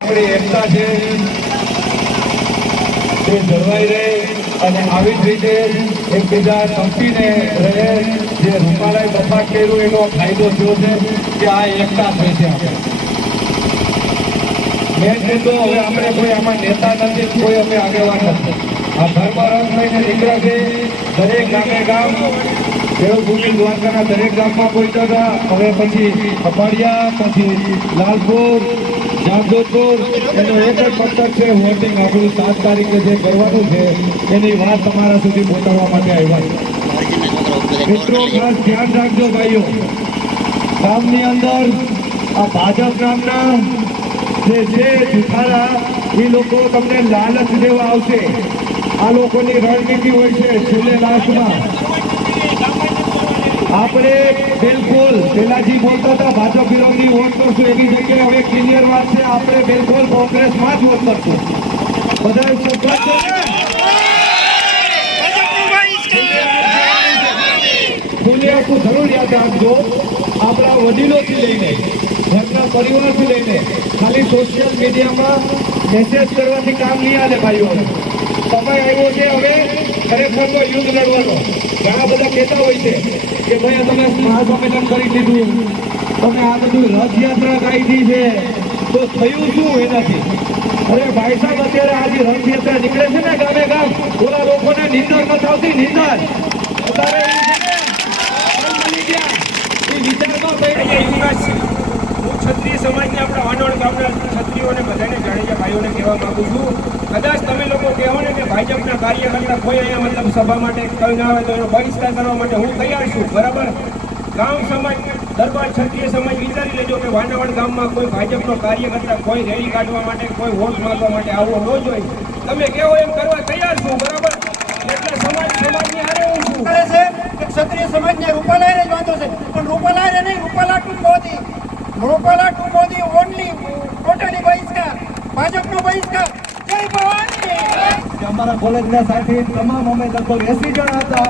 આપણી એકતા છે. તે જળવાઈ રહે અને આવી જ રીતે એકબીજા સંપીને રહે. જે રૂપાલાએ બફાટ કર્યું, એનો ફાયદો થયો છે કે આ એકતા થઈ છે આપણે. મેં કીધું, હવે આપણે કોઈ આમાં નેતા નથી, કોઈ અમે આગેવાન નથી. આ ધર્મ રંગ લઈને નીકળ્યા છે. દરેક ગામે ગામ દેવભૂમિ દ્વારકાના દરેક ગામમાં પહોંચ્યા હતા. હવે પછી અપાડિયા, પછી લાલપુર, જામજોધપુર, એનો એક છે, વોટિંગ સાત તારીખે જે કરવાનું છે, એની વાત તમારા સુધી પહોંચાડવા માટે આવ્યા મિત્રો, ખાસ ધ્યાન રાખજો ભાઈઓ. ગામની અંદર આ ભાજપ નામના જે છે જુઠારા એ લોકો તમને લાલચ દેવા આવશે. આ લોકોની રણનીતિ હોય છે, છેલ્લે લાસ્ટમાં. આપણે બિલકુલ પેલાજી બોલતા હતા, ભાજપ વિરોધી વોટ કરશું એવી જગ્યાએ હવે ક્લિયર વાત છે, આપણે બિલકુલ કોંગ્રેસમાં જ વોટ કરશું. બધા સંપર્ક છે આખું જરૂર યાદ રાખજો. આપણા વડીલોથી લઈને, ઘરના પરિવારથી લઈને, ખાલી સોશિયલ મીડિયામાં મેસેજ કરવાથી કામ નહીં આવે ભાઈઓ. સમય આવ્યો છે હવે ખરેખરનો યુદ્ધ લડવાનો. ઘણા બધા કહેતા હોય છે કે ભાઈ તમે મહાસંમેલન કરી દીધું. તમે આ બધું રથયાત્રા કાઢી છે. તો થયું શું એનાથી? અરે ભાઈ સાહેબ, અત્યારે આજે રથયાત્રા નીકળે છે ને ગામે ગામ ઓલા લોકોને નિંદર નથી આવતી નિંદર અત્યારે એ છે ને, મળી ગયા. એ વિચારમાં પડી અહીંયા યુવરાજ છે હું ક્ષત્રિય સમાજના આપણા વાનવડ ગામના ક્ષત્રિયોને બધાને જાણીતા ભાઈઓને કહેવા માંગુ છું કદાચ તમે લોકો કહેવો ને કે ભાજપના કાર્યકર્તા કોઈ સભા માટે કઈ ના આવે તો એનો બહિષ્કાર કરવા માટે હું તૈયાર છું, બરાબર? ગામ સમાજ, દરબાર ક્ષત્રિય સમાજ વિચારી લેજો કે વાનાવડ ગામમાં કોઈ ભાજપનો કાર્યકર્તા કોઈ રેલી કાઢવા માટે, કોઈ વોટ માંગવા માટે આવવો ન જોઈએ. તમે કેવો એમ કરવા તૈયાર છું, બરાબર? એટલે સમાજ સમાજની હારે હું છું. છે કે ક્ષત્રિય સમાજને રૂપાલાય જ વાંધો છે. પણ રૂપાલાય નહીં Rupala to Modi. Rupala to Modi only totally બહિષ્કાર. ભાજપનો બહિષ્કાર. અમારા કોલેજના સાથી, તમામ અમે લગભગ એસી જણા હતા.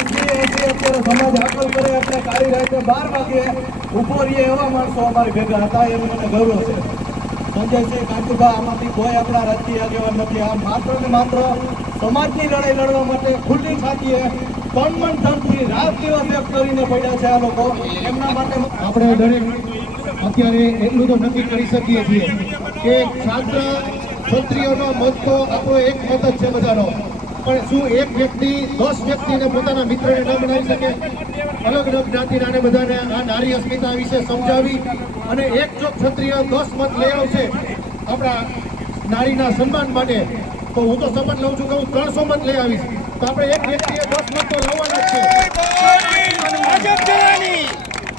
એસી એસી અત્યારે સમાજ આકલ કરે એટલે કાળી રાતે બાર વાગે ઊભો રહીએ એવા માણસો અમારી ભેગા હતા એનું મને ગૌરવ છે. સંજયસિંહ કાંતુભા, આમાંથી કોઈ આપણા રાજકીય આગેવાન નથી. આ માત્ર ને માત્ર સમાજની લડાઈ લડવા માટે ખુલ્લી છાતીએ તન મન ધનથી રાત દિવસ એક કરીને પડ્યા છે આ લોકો. એમના માટે આપણે દરેક અત્યારે એટલું તો નક્કી કરી શકીએ છીએ કે છાત્ર ક્ષત્રિયોનો મત તો આપણો એક મત જ છે બધાનો. પણ શું એક વ્યક્તિ દસ વ્યક્તિને પોતાના મિત્રને ન બનાવી શકે? અલગ અલગ જ્ઞાતિના અને બધાને આ નારી અસ્મિતા વિશે સમજાવી અને એક જો ક્ષત્રિય દસ મત લઈ આવશે આપણા નારીના સન્માન માટે તો હું તો શપથ લઉં છું કે હું ત્રણસો મત લઈ આવીશ. તો આપણે એક વ્યક્તિએ દસ મત તો લાવવાના જ છે.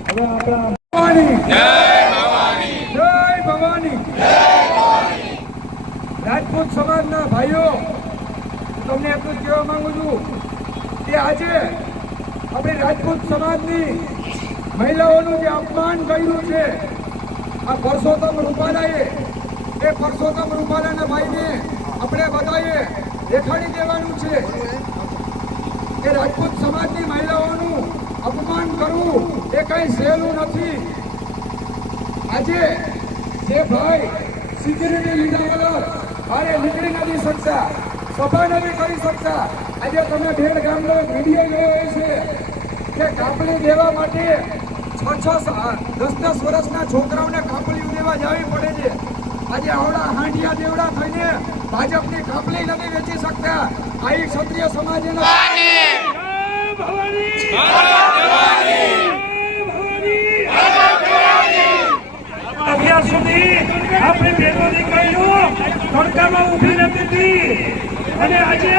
હવે આપણા જય ભવાની રાજપૂત સમાજના ભાઈઓ તમને એટલું કહેવા માંગુ છું કે આજે આપણી રાજપૂત સમાજની મહિલાઓનું જે અપમાન કર્યું છે, આ પરસોત્તમ રૂપાલાએ, એ પરસોત્તમ રૂપાલાના ભાઈને આપણે બધાએ દેખાડી દેવાનું છે કે રાજપૂત સમાજની મહિલાઓનું અપમાન કરવું એ કઈ સહેલું નથી. આજે જે ભાઈ સિક્યુરિટી લીધા વગર બારે નીકળી નથી શકતા. સભા નથી કરી શકતા. આજે તમે ભેડ ગામનો વીડિયો જોયો છે કે કાપલી દેવા માટે છ છ દસ દસ વર્ષના છોકરાઓને કાપલી દેવા જવી પડે છે. આજે આવડા હાંડિયા દેવડા થઈને ભાજપની કાપલી નથી વેચી શકતા. આ એક ક્ષત્રિય સમાજના અત્યાર સુધી આપણે બહેનોની કહ્યું તડકામાં ઊભી નથી હતી. અને આજે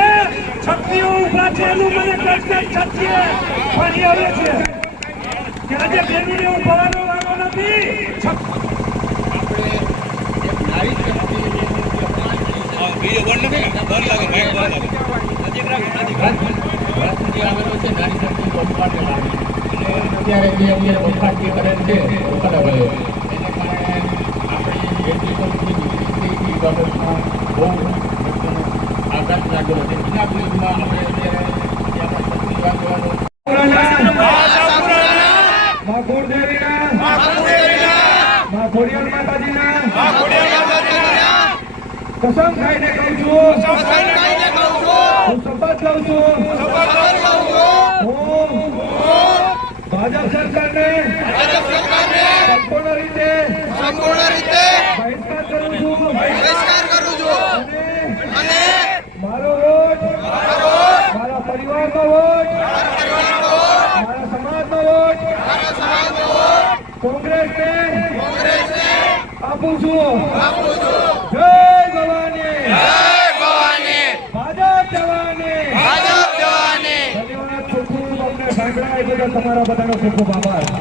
છત્રીઓ ઊભા છે એનું મને કલ્ચર છત્રીએ ફરી આવે છે. કે આજે બેરોને ઊભવાનો વારો નથી. છ- અત્યારે જે અત્યારે જે કરે છે બરાબર એને કારણે આપણી એજ્યુકેશનની નિવૃત્તિ એ બાબતમાં બહુ આઘાત લાગ્યો છે એના વિરુદ્ધમાં આપણે કસમ ખાઈને ભાજપ સરકારને સંપૂર્ણ રીતે કરું છું અને મારો વોટ મારા પરિવારનો વોટ મારા સમાજનો વોટ કોંગ્રેસને? આપું છું. જય ભવાની. ભાજપ જવાની. ધન્યવાદ ખૂબ ખૂબ. અમને સાંભળાય છે તમારા બધાનો ખૂબ ખૂબ આભાર.